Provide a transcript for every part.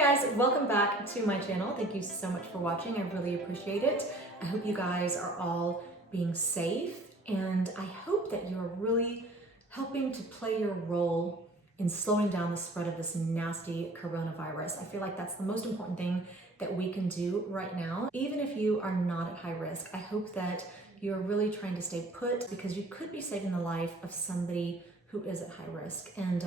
guys, welcome back to my channel. Thank you so much for watching. I really appreciate it. I hope you guys are all being safe, and I hope that you're really helping to play your role in slowing down the spread of this nasty coronavirus. I feel like that's the most important thing that we can do right now. Even if you are not at high risk, I hope that you're really trying to stay put, because you could be saving the life of somebody who is at high risk. And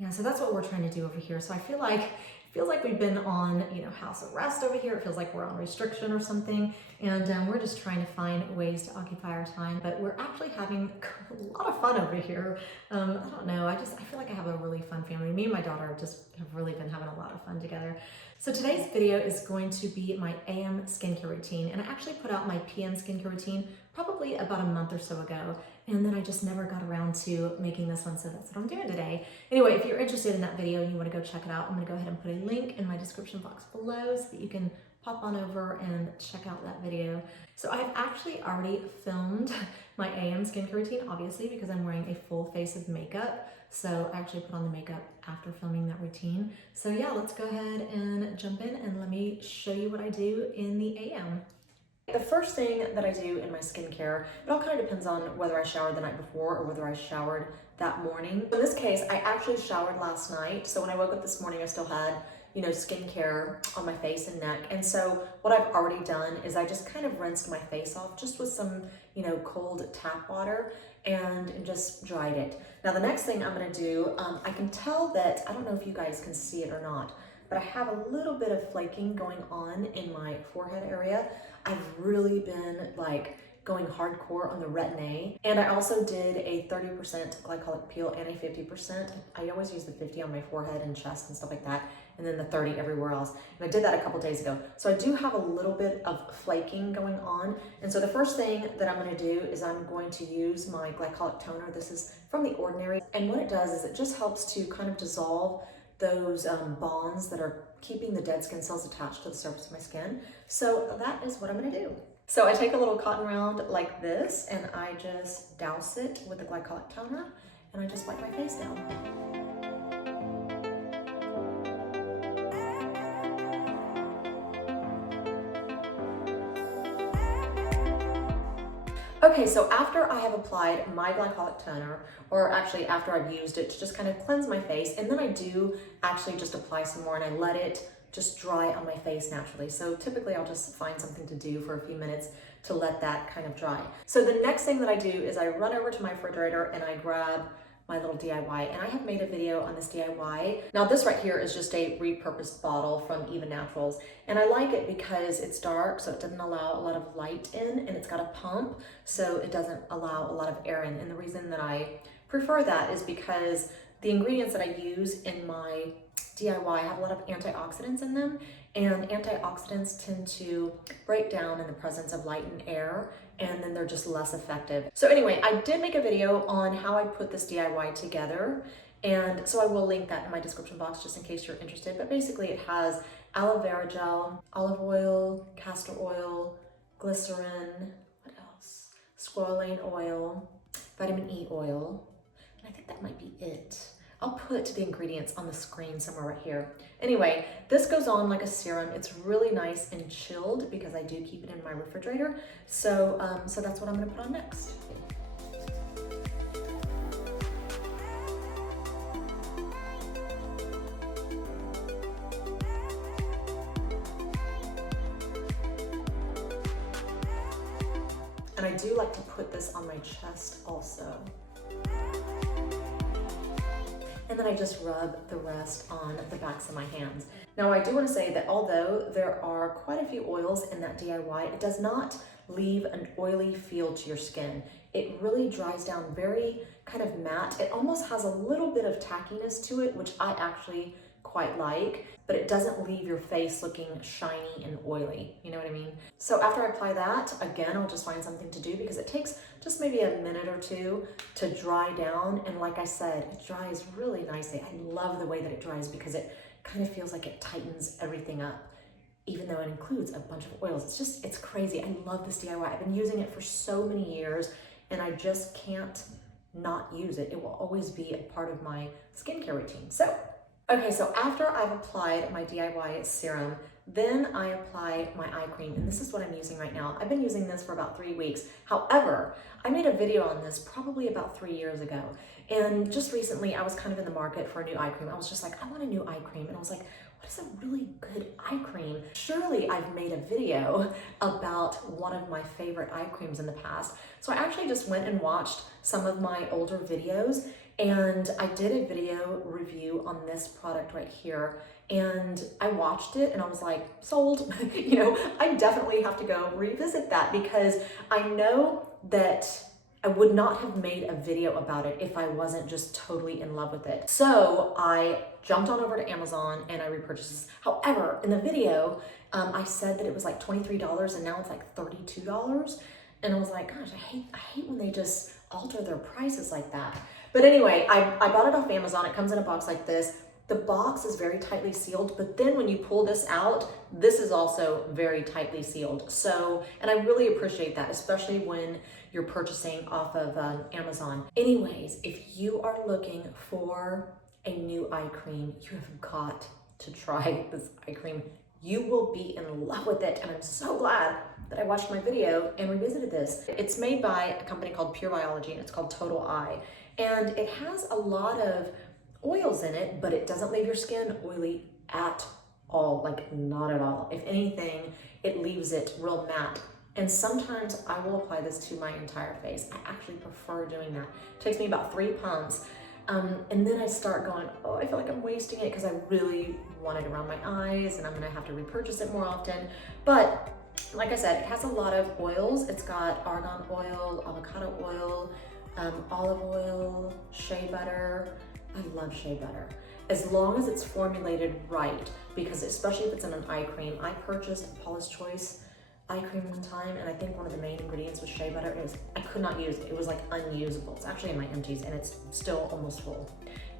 yeah, so that's what we're trying to do over here. So I feel like it feels like we've been on, house arrest over here. It feels like we're on restriction or something. And we're just trying to find ways to occupy our time. But we're actually having a lot of fun over here. I don't know. I feel like I have a really fun family. Me and my daughter just have really been having a lot of fun together. So today's video is going to be my AM skincare routine. And I actually put out my PM skincare routine probably about a month or so ago. And then I just never got around to making this one, so that's what I'm doing today. Anyway, if you're interested in that video and you want to go check it out, I'm going to go ahead and put a link in my description box below so that you can pop on over and check out that video. So I've actually already filmed my AM skincare routine, obviously, because I'm wearing a full face of makeup. So I actually put on the makeup after filming that routine. So yeah, let's go ahead and jump in and let me show you what I do in the AM. The first thing that I do in my skincare, it all kind of depends on whether I showered the night before or whether I showered that morning. In this case, I actually showered last night. So when I woke up this morning, I still had, skincare on my face and neck. And so what I've already done is I just kind of rinsed my face off just with some, cold tap water and just dried it. Now the next thing I'm gonna do, I can tell that, I don't know if you guys can see it or not, but I have a little bit of flaking going on in my forehead area. I've really been going hardcore on the retin-A, and I also did a 30% glycolic peel and a 50%. I always use the 50 on my forehead and chest and stuff like that, and then the 30 everywhere else. And I did that a couple days ago. So I do have a little bit of flaking going on. And so the first thing that I'm gonna do is I'm going to use my glycolic toner. This is from The Ordinary. And what it does is it just helps to kind of dissolve those bonds that are keeping the dead skin cells attached to the surface of my skin. So that is what I'm gonna do. So I take a little cotton round like this and I just douse it with the glycolic toner and I just wipe my face down. Okay, so after I have applied my glycolic toner, or actually after I've used it to just kind of cleanse my face, and then I do actually just apply some more and I let it just dry on my face naturally. So typically I'll just find something to do for a few minutes to let that kind of dry. So the next thing that I do is I run over to my refrigerator and I grab my little DIY, and I have made a video on this DIY. Now this right here is just a repurposed bottle from Even Naturals, and I like it because it's dark, so it doesn't allow a lot of light in, and it's got a pump, so it doesn't allow a lot of air in. And the reason that I prefer that is because the ingredients that I use in my DIY have a lot of antioxidants in them, and antioxidants tend to break down in the presence of light and air, and then they're just less effective. So anyway, I did make a video on how I put this DIY together, and so I will link that in my description box just in case you're interested. But basically it has aloe vera gel, olive oil, castor oil, glycerin, what else? Squalane oil, vitamin E oil, and I think that might be it. I'll put the ingredients on the screen somewhere right here. Anyway, this goes on like a serum. It's really nice and chilled because I do keep it in my refrigerator. So, so that's what I'm gonna put on next. And I do like to put this on my chest also. And then I just rub the rest on the backs of my hands. Now I do want to say that although there are quite a few oils in that DIY, it does not leave an oily feel to your skin. It really dries down very kind of matte. It almost has a little bit of tackiness to it, which I actually quite like, but it doesn't leave your face looking shiny and oily, you know what I mean? So after I apply that, again, I'll just find something to do because it takes just maybe a minute or two to dry down. And like I said, it dries really nicely. I love the way that it dries because it kind of feels like it tightens everything up, even though it includes a bunch of oils. It's crazy. I love this DIY. I've been using it for so many years and I just can't not use it. It will always be a part of my skincare routine. So Okay, so after I've applied my DIY serum, then I apply my eye cream, and this is what I'm using right now. I've been using this for about 3 weeks. However, I made a video on this probably about 3 years ago, and just recently I was kind of in the market for a new eye cream. I was just like, I want a new eye cream, and I was like, what is a really good eye cream? Surely I've made a video about one of my favorite eye creams in the past. So I actually just went and watched some of my older videos, and I did a video review on this product right here, and I watched it and I was like, sold. You know, I definitely have to go revisit that because I know that I would not have made a video about it if I wasn't just totally in love with it. So I jumped on over to Amazon and I repurchased this. However, in the video, I said that it was like $23 and now it's like $32. And I was like, gosh, I hate when they just alter their prices like that. But anyway, I bought it off Amazon. It comes in a box like this. The box is very tightly sealed, but then when you pull this out, this is also very tightly sealed. So, and I really appreciate that, especially when you're purchasing off of Amazon. Anyways, if you are looking for a new eye cream, you have got to try this eye cream. You will be in love with it, and I'm so glad that I watched my video and revisited this. It's made by a company called Pure Biology, and it's called Total Eye. And it has a lot of oils in it, but it doesn't leave your skin oily at all, like not at all. If anything, it leaves it real matte. And sometimes I will apply this to my entire face. I actually prefer doing that. It takes me about 3 pumps. And then I start going, oh, I feel like I'm wasting it because I really want it around my eyes and I'm gonna have to repurchase it more often. But like I said, it has a lot of oils. It's got argan oil, avocado oil, olive oil, shea butter. I love shea butter. As long as it's formulated right, because especially if it's in an eye cream. I purchased Paula's Choice eye cream one time, and I think one of the main ingredients was shea butter. I could not use it. It was like unusable. It's actually in my empties and it's still almost full.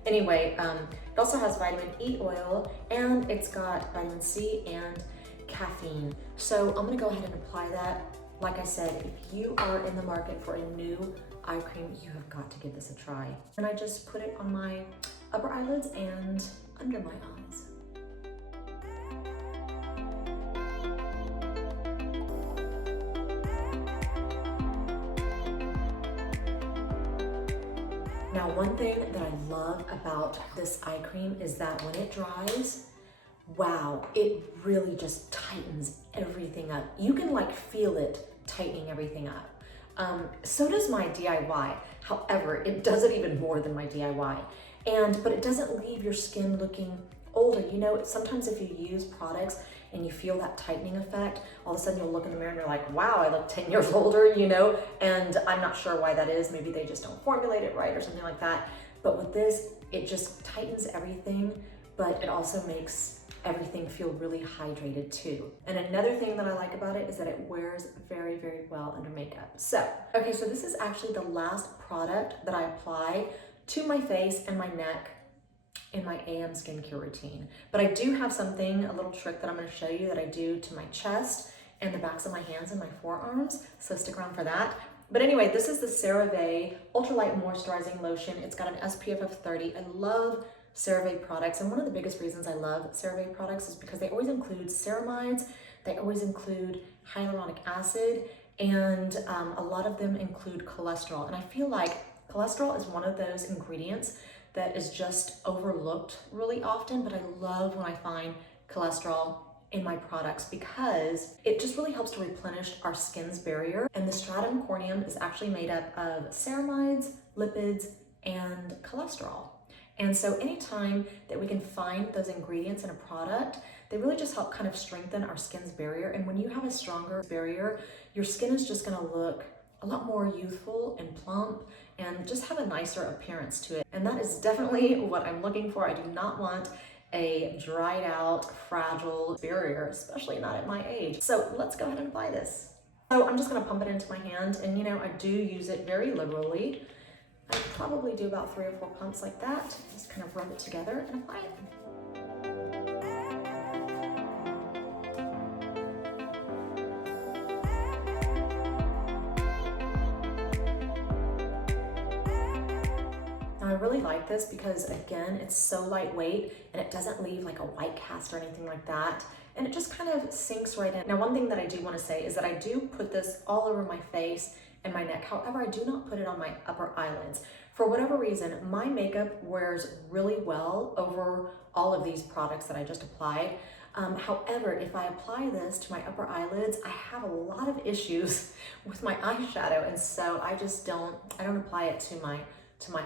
Anyway, it also has vitamin E oil, and it's got vitamin C and caffeine. So I'm gonna go ahead and apply that. Like I said, if you are in the market for a new eye cream, you have got to give this a try. And I just put it on my upper eyelids and under my eyes. Now, one thing that I love about this eye cream is that when it dries, wow, it really just tightens everything up. You can like feel it tightening everything up. So does my DIY. However, it does it even more than my DIY. But it doesn't leave your skin looking older. You know, sometimes if you use products and you feel that tightening effect, all of a sudden you'll look in the mirror and you're like, wow, I look 10 years older, you know? And I'm not sure why that is. Maybe they just don't formulate it right or something like that. But with this, it just tightens everything, but it also makes everything feel really hydrated too. And another thing that I like about it is that it wears very, very well under makeup. So this is actually the last product that I apply to my face and my neck in my AM skincare routine. But I do have something, a little trick that I'm gonna show you that I do to my chest and the backs of my hands and my forearms. So stick around for that. But anyway, this is the CeraVe Ultralight Moisturizing Lotion. It's got an SPF of 30. I love CeraVe products, and one of the biggest reasons I love CeraVe products is because they always include ceramides, they always include hyaluronic acid, and a lot of them include cholesterol. And I feel like cholesterol is one of those ingredients that is just overlooked really often, but I love when I find cholesterol in my products because it just really helps to replenish our skin's barrier. And the stratum corneum is actually made up of ceramides, lipids, and cholesterol. And so anytime that we can find those ingredients in a product, they really just help kind of strengthen our skin's barrier. And when you have a stronger barrier, your skin is just gonna look a lot more youthful and plump and just have a nicer appearance to it. And that is definitely what I'm looking for. I do not want a dried out, fragile barrier, especially not at my age. So let's go ahead and apply this. So I'm just gonna pump it into my hand, and you know, I do use it very liberally. I probably do about 3 or 4 pumps like that. Just kind of rub it together and apply it. Now I really like this because again, it's so lightweight and it doesn't leave like a white cast or anything like that. And it just kind of sinks right in. Now, one thing that I do want to say is that I do put this all over my face and my neck. However, I do not put it on my upper eyelids. For whatever reason, my makeup wears really well over all of these products that I just applied. However, if I apply this to my upper eyelids, I have a lot of issues with my eyeshadow, and so I don't apply it to my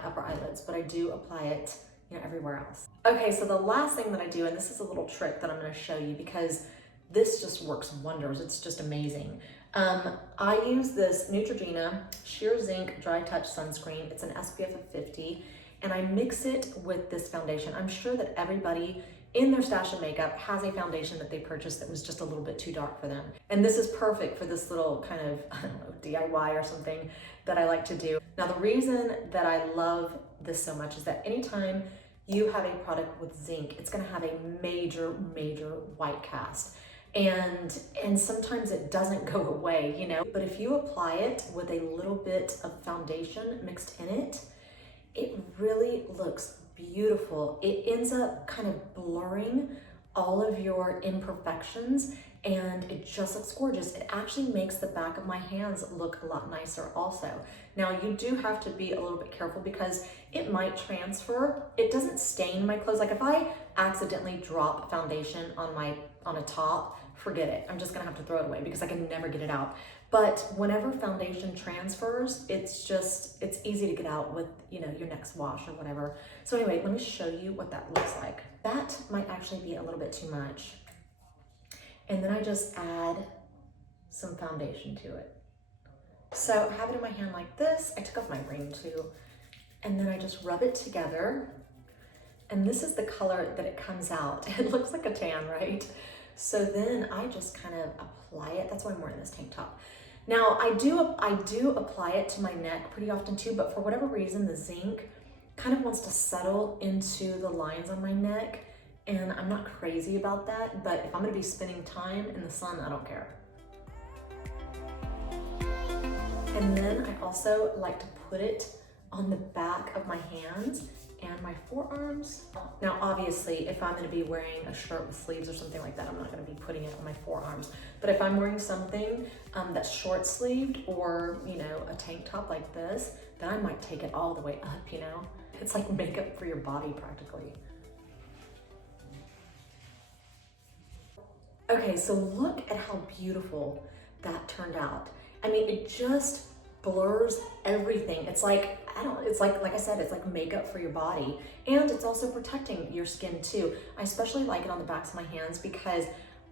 upper eyelids, but I do apply it, you know, everywhere else. Okay, so the last thing that I do, and this is a little trick that I'm going to show you because this just works wonders. It's just amazing. I use this Neutrogena Sheer Zinc Dry Touch Sunscreen. It's an SPF of 50, and I mix it with this foundation. I'm sure that everybody in their stash of makeup has a foundation that they purchased that was just a little bit too dark for them. And this is perfect for this little kind of, I don't know, DIY or something that I like to do. Now, the reason that I love this so much is that anytime you have a product with zinc, it's gonna have a major, major white cast. And sometimes it doesn't go away, you know? But if you apply it with a little bit of foundation mixed in it, it really looks beautiful. It ends up kind of blurring all of your imperfections and it just looks gorgeous. It actually makes the back of my hands look a lot nicer also. Now you do have to be a little bit careful because it might transfer. It doesn't stain my clothes. Like if I accidentally drop foundation on a top, forget it. I'm just gonna have to throw it away because I can never get it out. But whenever foundation transfers, it's easy to get out with, you know, your next wash or whatever. So anyway, let me show you what that looks like. That might actually be a little bit too much. And then I just add some foundation to it. So I have it in my hand like this. I took off my ring too. And then I just rub it together. And this is the color that it comes out. It looks like a tan, right? So then I just kind of apply it. That's why I'm wearing this tank top. Now I do apply it to my neck pretty often too, but for whatever reason, the zinc kind of wants to settle into the lines on my neck. And I'm not crazy about that, but if I'm gonna be spending time in the sun, I don't care. And then I also like to put it on the back of my hands and my forearms. Now, obviously, if I'm gonna be wearing a shirt with sleeves or something like that, I'm not gonna be putting it on my forearms. But if I'm wearing something that's short sleeved or, you know, a tank top like this, then I might take it all the way up, you know? It's like makeup for your body practically. Okay, so look at how beautiful that turned out. I mean, it just blurs everything. It's like, like I said, it's like makeup for your body. And it's also protecting your skin too. I especially like it on the backs of my hands because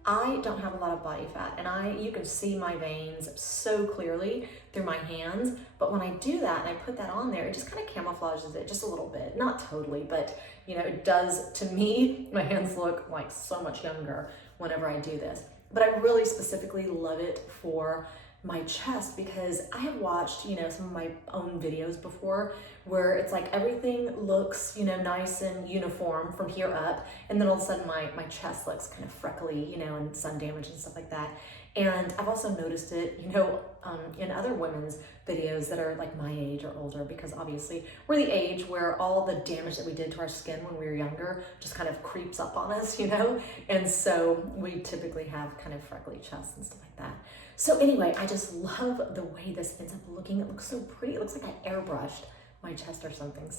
I don't have a lot of body fat and you can see my veins so clearly through my hands. But when I do that and I put that on there, it just kind of camouflages it just a little bit. Not totally, but you know, it does, to me, my hands look like so much younger whenever I do this. But I really specifically love it for my chest because I have watched, you know, some of my own videos before where it's like everything looks, you know, nice and uniform from here up, and then all of a sudden my chest looks kind of freckly, you know, and sun damage and stuff like that. And I've also noticed it, you know, in other women's videos that are like my age or older, because obviously we're the age where all the damage that we did to our skin when we were younger just kind of creeps up on us, you know? And so we typically have kind of freckly chests and stuff like that. So anyway, I just love the way this ends up looking. It looks so pretty. It looks like I airbrushed my chest or something.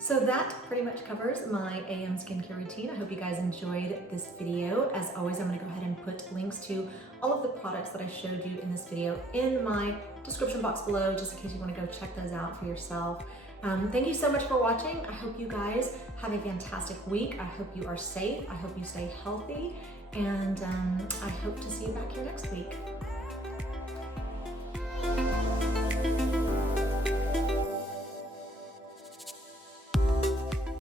So that pretty much covers my AM skincare routine. I hope you guys enjoyed this video. As always, I'm gonna go ahead and put links to all of the products that I showed you in this video in my description box below, just in case you wanna go check those out for yourself. Thank you so much for watching. I hope you guys have a fantastic week. I hope you are safe. I hope you stay healthy. And I hope to see you back here next week.